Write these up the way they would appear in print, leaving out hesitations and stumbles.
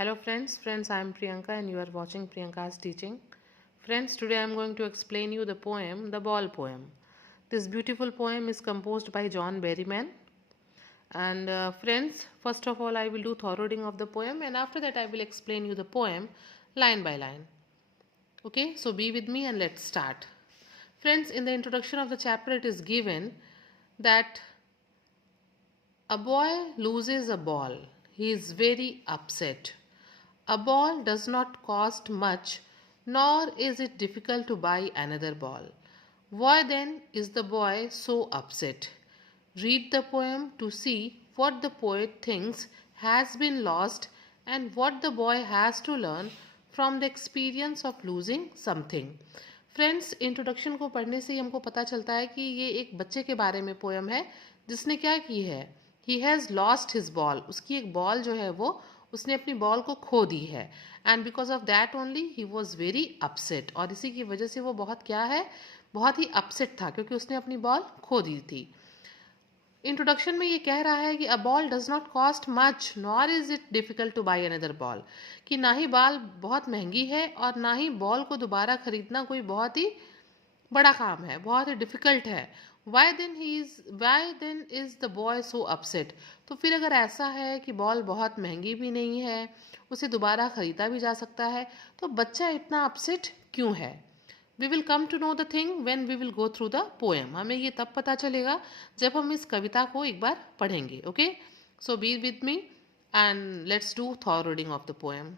Hello friends, I am Priyanka and you are watching Priyanka's teaching. Friends, today I am going to explain you the poem, The Ball Poem. This beautiful poem is composed by John Berryman. And friends, first of all I will do thorough reading of the poem and after that I will explain you the poem line by line. Okay, so be with me and let's start. Friends, in the introduction of the chapter it is given that a boy loses a ball. He is very upset. A ball does not cost much, nor is it difficult to buy another ball. Why then is the boy so upset? Read the poem to see what the poet thinks has been lost and what the boy has to learn from the experience of losing something. Friends, introduction को पढ़ने से ही हमको पता चलता है कि ये एक बच्चे के बारे में पोएम है जिसने क्या की है, he has lost his ball, उसकी एक बॉल जो है वो उसने अपनी बॉल को खो दी है and because of that only he was very upset, और इसी की वजह से वो बहुत क्या है, बहुत ही अपसेट था क्योंकि उसने अपनी बॉल खो दी थी. इंट्रोडक्शन में ये कह रहा है कि a ball does not cost much nor is it difficult two by another ball, कि ना ही बॉल बहुत महंगी है और ना ही बॉल को दोबारा खरीदना कोई बहुत ही बड़ा काम है, बहुत ही डिफिकल्ट है. Why then is the boy so upset, तो फिर अगर ऐसा है कि बॉल बहुत महंगी भी नहीं है, उसे दोबारा खरीदा भी जा सकता है, तो बच्चा इतना अपसेट क्यों है. We will come to know the thing when we will go through the poem. हमें ये तब पता चलेगा जब हम इस कविता को एक बार पढ़ेंगे. Okay, so be with me and let's do Thor reading of the poem.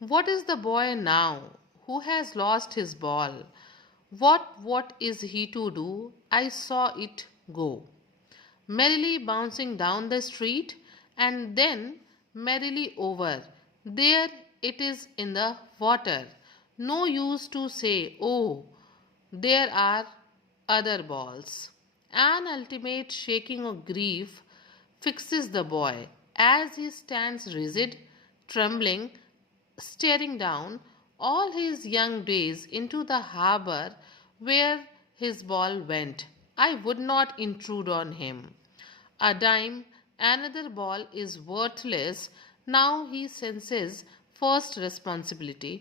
What is the boy now who has lost his ball? What is he to do? I saw it go, merrily bouncing down the street and then merrily over. There it is in the water. No use to say, oh, there are other balls. An ultimate shaking of grief fixes the boy as he stands rigid, trembling, staring down all his young days into the harbour where his ball went. I would not intrude on him. A dime, another ball is worthless. Now he senses first responsibility.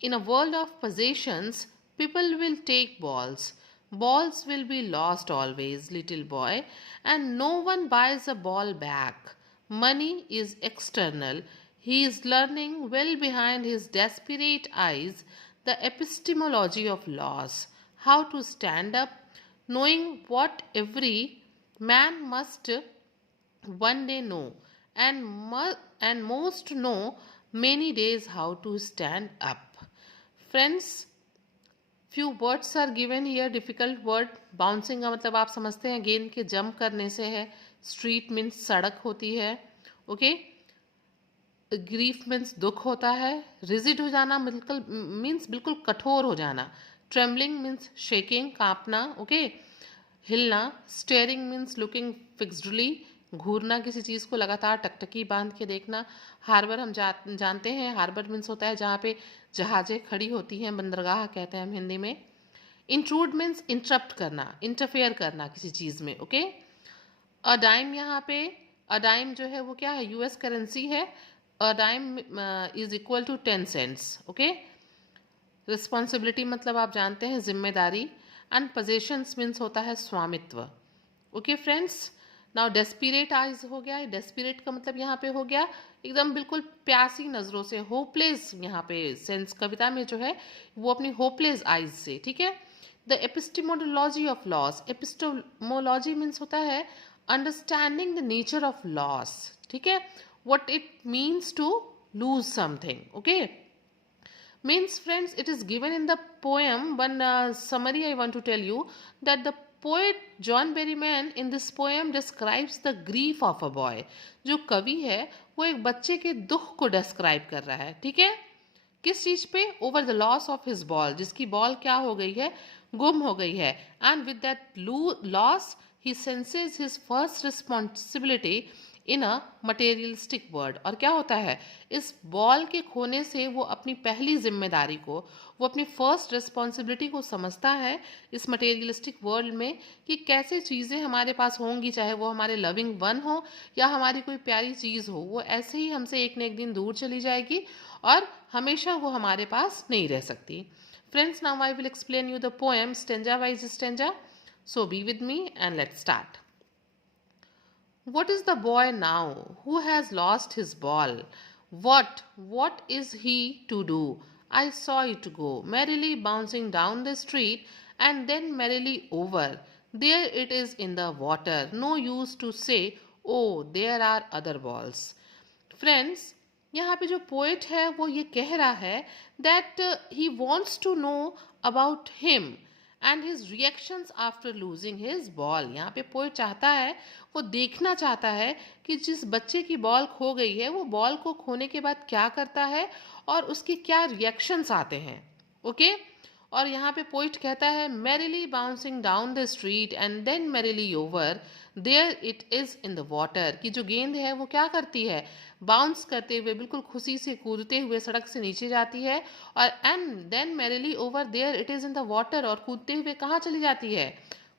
In a world of possessions, people will take balls. Balls will be lost always, little boy, and no one buys a ball back. Money is external. He is learning well behind his desperate eyes the epistemology of loss, how to stand up, knowing what every man must one day know, and most know many days how to stand up. Friends, few words are given here. Difficult word. Bouncing का मतलब आप समझते हैं गेंद के jump करने से है. स्ट्रीट मीन्स सड़क होती है. ओके, ग्रीफ मीन्स दुख होता है. रिजिड हो जाना मीन्स बिल्कुल कठोर हो जाना. ट्रेम्बलिंग मीन्स शेकिंग, कांपना. ओके, हिलना. स्टेयरिंग मीन्स लुकिंग फिक्सडली, घूरना, किसी चीज़ को लगातार टकटकी बांध के देखना. हार्बर हम जानते हैं, हार्बर मीन्स होता है जहाँ पे जहाज़ें खड़ी होती हैं, बंदरगाह कहते हैं हम हिंदी में. इंट्रूड मीन्स इंटरप्ट करना, इंटरफेयर करना किसी चीज़ में. ओके, अ डाइम, यहाँ पे अ डाइम जो है वो क्या है, यूएस करेंसी है. A dime is equal to 10 cents. Okay, responsibility मतलब आप जानते हैं जिम्मेदारी. एंड पोजेशंस मीन्स होता है स्वामित्व. Okay friends, now desperate eyes हो गया. डेस्पिरेट का मतलब यहाँ पे हो गया एकदम बिल्कुल प्यासी नज़रों से, होपलेस. यहाँ पे सेंस कविता में जो है वो अपनी होपलेस आइज से. ठीक है. The epistemology of loss. Epistemology means होता है understanding the nature of loss. ठीक है, what it means to lose something. Okay, means friends, it is given in the poem. One summary I want to tell you that the poet John Berryman in this poem describes the grief of a boy. जो कवि है वो एक बच्चे के दुख को describe कर रहा है. ठीक है, किस चीज पे, over the loss of his ball, जिसकी बॉल क्या हो गई है, गुम हो गई है. And with that loss he senses his first responsibility in a materialistic world. और क्या होता है, इस बॉल के खोने से वो अपनी पहली जिम्मेदारी को, वो अपनी फर्स्ट रिस्पॉन्सिबिलिटी को समझता है इस मटेरियलिस्टिक वर्ल्ड में कि कैसे चीज़ें हमारे पास होंगी, चाहे वो हमारे लविंग वन हो या हमारी कोई प्यारी चीज़ हो, वो ऐसे ही हमसे एक न एक दिन दूर चली जाएगी और हमेशा वो हमारे पास नहीं रह सकती। Friends, now I will explain you the poem stanza wise stanza, so be with me and let's start. What is the boy now who has lost his ball? What is he to do? I saw it go, merrily bouncing down the street and then merrily over. There it is in the water. No use to say, oh, there are other balls. Friends, यहाँ पे जो poet है वो ये कह रहा है that he wants to know about him and his reactions after losing his ball. यहाँ पे पोएट चाहता है, वो देखना चाहता है कि जिस बच्चे की बॉल खो गई है वो बॉल को खोने के बाद क्या करता है और उसके क्या रिएक्शंस आते हैं। ओके और यहाँ पे पोइट कहता है merrily bouncing down the street and then merrily over there it is in the water, कि जो गेंद है वो क्या करती है, बाउंस करते हुए बिल्कुल खुशी से कूदते हुए सड़क से नीचे जाती है और and then merrily over there it is in the water, और कूदते हुए कहाँ चली जाती है,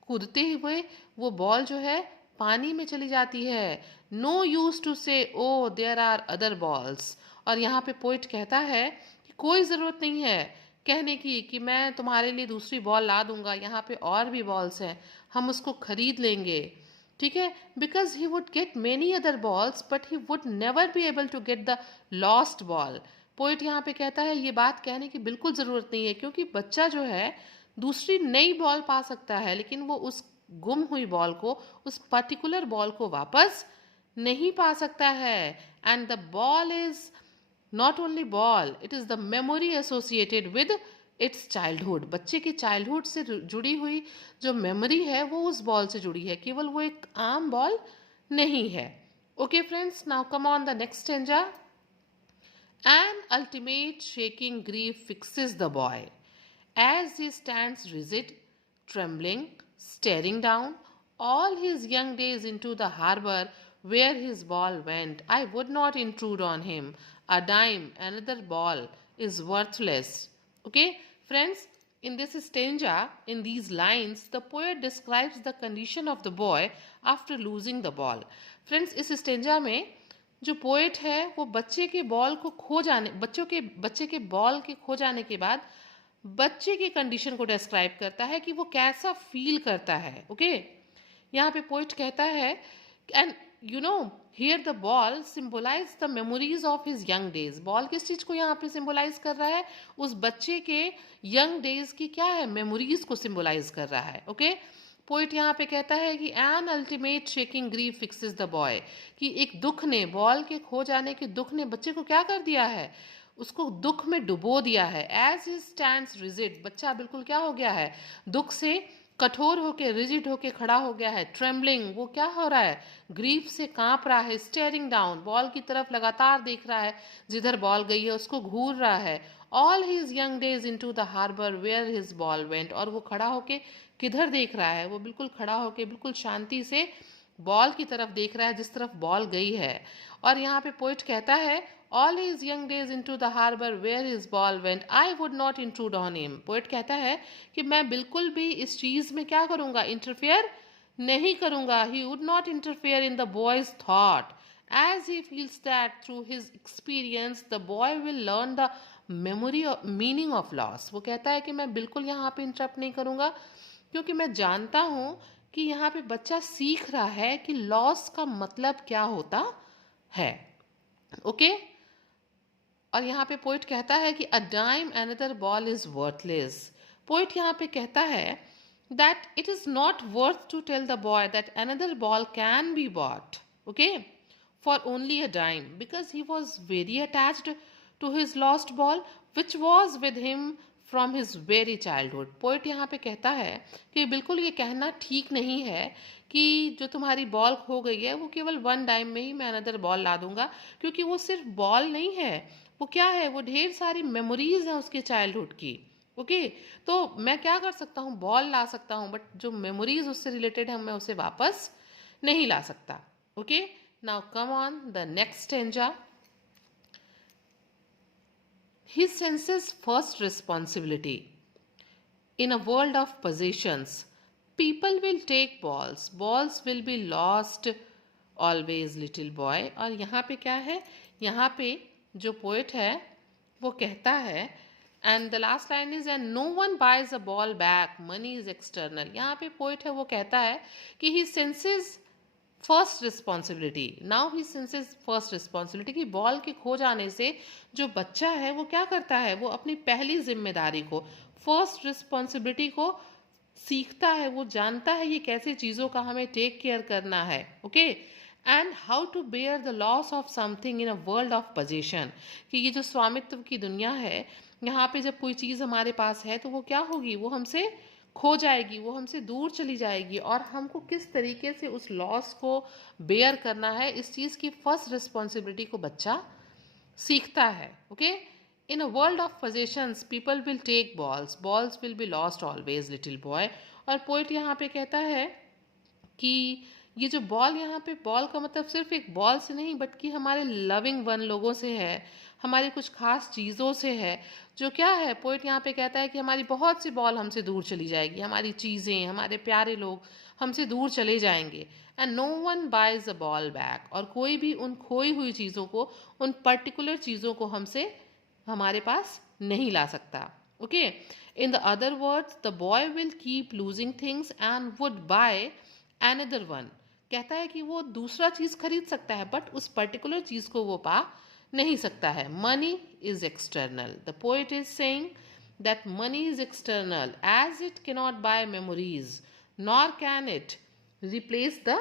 कूदते हुए वो बॉल जो है पानी में चली जाती है। नो यूज टू से oh there are other balls, और यहाँ पे पोइट कहता है कि कोई ज़रूरत नहीं है कहने की कि मैं तुम्हारे लिए दूसरी बॉल ला दूंगा, यहाँ पे और भी बॉल्स हैं, हम उसको खरीद लेंगे, ठीक है। Because he would get many other balls but he would never be able to get the lost ball. Poet यहाँ पे कहता है ये बात कहने की बिल्कुल ज़रूरत नहीं है, क्योंकि बच्चा जो है दूसरी नई बॉल पा सकता है लेकिन वो उस गुम हुई बॉल को, उस पर्टिकुलर बॉल को वापस नहीं पा सकता है। And the ball is not only ball, it is the memory associated with its childhood. बच्चे की चाइल्डहुड से जुड़ी हुई जो मेमोरी है वो उस बॉल से जुड़ी है, केवल वो एक आम बॉल नहीं है। Okay friends, now come on the next stanza. An ultimate shaking grief fixes the boy as he stands rigid, trembling, staring down all his young days into the harbor where his ball went. I would not intrude on him. A dime, another ball is worthless. Okay, friends, in this stanza, in these lines, the poet describes the condition of the boy after losing the ball. Friends, इस stanza में जो poet है वो बच्चे के ball को खो जाने, बच्चे के बॉल के खो जाने के बाद बच्चे की कंडीशन को डिस्क्राइब करता है कि वो कैसा फील करता है। ओके यहाँ पे पोइट कहता है and you know here the ball symbolise the memories of his young days. Ball किस चीज को यहाँ पे सिंबलाइज कर रहा है, उस बच्चे के यंग डेज की क्या है, मेमोरीज को सिंबलाइज कर रहा है। ओके पोइट यहाँ पे कहता है कि an ultimate shaking grief fixes the boy, कि एक दुख ने, बॉल के खो जाने के दुख ने बच्चे को क्या कर दिया है, उसको दुख में डुबो दिया है। एज ही स्टैंड्स रिजिड, बच्चा बिल्कुल क्या हो गया है, दुख से कठोर होके, रिजिड होके खड़ा हो गया है। ट्रेम्बलिंग, वो क्या हो रहा है, ग्रीफ से कांप रहा है। स्टेयरिंग डाउन, बॉल की तरफ लगातार देख रहा है, जिधर बॉल गई है उसको घूर रहा है। All his young days into the harbour where his ball went, और वो खड़ा होके किधर देख रहा है, वो बिल्कुल खड़ा होके बिल्कुल शांति से बॉल की तरफ देख रहा है जिस तरफ बॉल गई है। और यहाँ पे पोइट कहता है all his young days into the harbour where his ball went I would not intrude on him. Poet कहता है कि मैं बिल्कुल भी इस चीज़ में क्या करूँगा, इंटरफेयर नहीं करूँगा। He would not interfere in the boys thought as he feels that through his experience the boy will learn the meaning of loss। वो कहता है कि मैं बिल्कुल यहाँ पे इंटरप्ट नहीं करूँगा, क्योंकि मैं जानता हूँ कि यहाँ पे बच्चा सीख रहा है कि लॉस का मतलब क्या होता है। ओके और यहाँ पे पोइट कहता है कि a dime another ball is worthless. Poet यहाँ पे कहता है that it is not worth to tell the boy that another ball can be bought, okay, for only a dime, because he was very attached to his lost ball which was with him from his very childhood। Poet यहाँ पे कहता है कि बिल्कुल ये कहना ठीक नहीं है कि जो तुम्हारी बॉल खो गई है वो केवल 1 डाइम में ही मैं अनदर बॉल ला दूंगा, क्योंकि वो सिर्फ बॉल नहीं है, वो क्या है, वो ढेर सारी मेमोरीज हैं उसके चाइल्डहुड की। ओके तो मैं क्या कर सकता हूँ, बॉल ला सकता हूँ, बट जो मेमोरीज उससे रिलेटेड है मैं उसे वापस नहीं ला सकता। Okay Now come on, the next stanza. He senses first responsibility. In a world of possessions, people will take balls. Balls will be lost always, little boy. और यहाँ पे क्या है? यहाँ पे जो पोएट है वो कहता है, and the last line is and no one buys a ball back, money is external. यहाँ पे पोएट है वो कहता है कि he senses first responsibility. Now he senses first responsibility कि बॉल के खो जाने से जो बच्चा है वो क्या करता है, वो अपनी पहली जिम्मेदारी को, फर्स्ट रिस्पॉन्सिबिलिटी को सीखता है. वो जानता है ये कैसे चीज़ों का हमें टेक केयर करना है. Okay, and how to bear the loss of something in a world of position. कि ये जो स्वामित्व की दुनिया है, यहाँ पे जब कोई चीज़ हमारे पास है तो वो क्या होगी, वो हमसे खो जाएगी, वो हमसे दूर चली जाएगी, और हमको किस तरीके से उस लॉस को बेयर करना है, इस चीज़ की फर्स्ट रिस्पॉन्सिबिलिटी को बच्चा सीखता है. Okay, in a world of possessions people will take balls, balls will be lost always, little boy. और पोइट यहाँ पे कहता है कि ये जो बॉल, यहाँ पे बॉल का मतलब सिर्फ एक बॉल से नहीं, बल्कि हमारे लविंग वन लोगों से है, हमारी कुछ खास चीज़ों से है. जो क्या है, पोइट यहाँ पे कहता है कि हमारी बहुत सी बॉल हमसे दूर चली जाएगी, हमारी चीज़ें, हमारे प्यारे लोग हमसे दूर चले जाएंगे. And no one buys a ball back. और कोई भी उन खोई हुई चीज़ों को, उन पर्टिकुलर चीज़ों को हमसे, हमारे पास नहीं ला सकता. Okay, in the other words the boy will keep losing things and would by another one. कहता है कि वो दूसरा चीज़ खरीद सकता है, बट उस पर्टिकुलर चीज़ को वो पा नहीं सकता है. Money is external. The poet is saying that money is external as it cannot buy memories nor can it replace the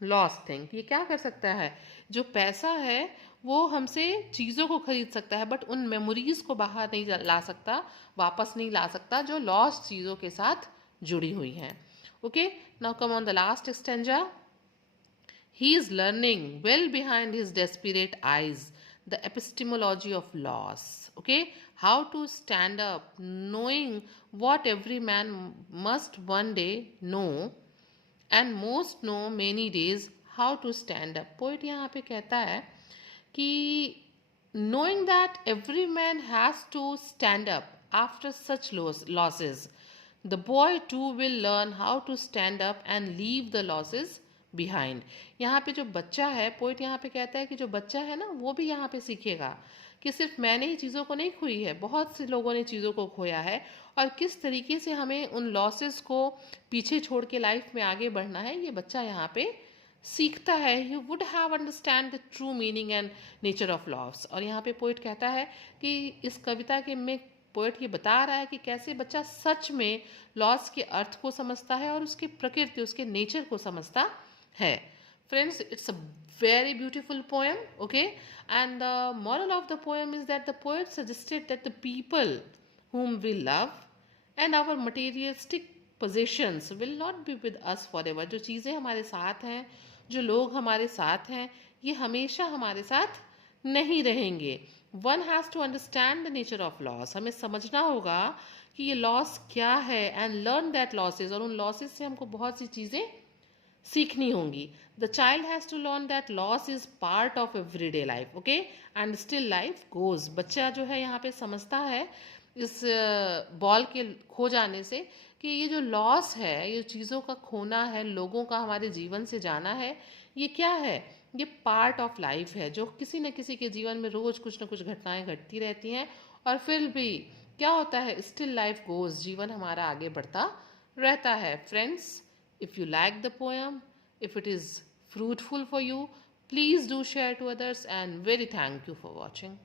lost thing. ये क्या कर सकता है, जो पैसा है वो हमसे चीज़ों को खरीद सकता है, बट उन मेमोरीज को बाहर नहीं ला सकता, वापस नहीं ला सकता, जो लॉस्ट चीज़ों के साथ जुड़ी हुई हैं. Okay, now come on the last stanza. He is learning well behind his desperate eyes the epistemology of loss. Okay, how to stand up, knowing what every man must one day know, and most know many days how to stand up. Poet यहाँ पे कहता है कि knowing that every man has to stand up after such losses, the boy too will learn how to stand up and leave the losses behind. यहाँ पे जो बच्चा है, पोइट यहाँ पे कहता है कि जो बच्चा है ना, वो भी यहाँ पे सीखेगा कि सिर्फ मैंने ही चीज़ों को नहीं खोई है, बहुत से लोगों ने चीज़ों को खोया है, और किस तरीके से हमें उन लॉसेस को पीछे छोड़ के लाइफ में आगे बढ़ना है, ये बच्चा यहाँ पे सीखता है. He would have understand the true meaning and nature of loss. और यहाँ पे पोइट कहता है कि इस कविता के में पोएट ये बता रहा है कि कैसे बच्चा सच में लॉस के अर्थ को समझता है और उसकी प्रकृति, उसके नेचर को समझता है. Friends, it's a very beautiful poem. Okay, and the moral of the poem is that the poet suggested that the people whom we love and our materialistic possessions will not be with us forever. जो चीज़ें हमारे साथ हैं, जो लोग हमारे साथ हैं, ये हमेशा हमारे साथ नहीं रहेंगे. One has to understand the nature of loss. हमें समझना होगा कि ये लॉस क्या है, एंड लर्न दैट लॉसेज. और उन लॉसेज से हमको बहुत सी चीज़ें सीखनी होंगी. The child has to learn that loss is part of everyday life. Okay, and still life goes. बच्चा जो है यहाँ पे समझता है इस बॉल के खो जाने से कि ये जो लॉस है, ये चीज़ों का खोना है, लोगों का हमारे जीवन से जाना है, ये क्या है, ये पार्ट ऑफ लाइफ है, जो किसी न किसी के जीवन में रोज़ कुछ न कुछ घटनाएं घटती रहती हैं, और फिर भी क्या होता है, स्टिल लाइफ गोज. जीवन हमारा आगे बढ़ता रहता है. Friends, if you like the poem, if it is fruitful for you, please do share to others, and very thank you for watching.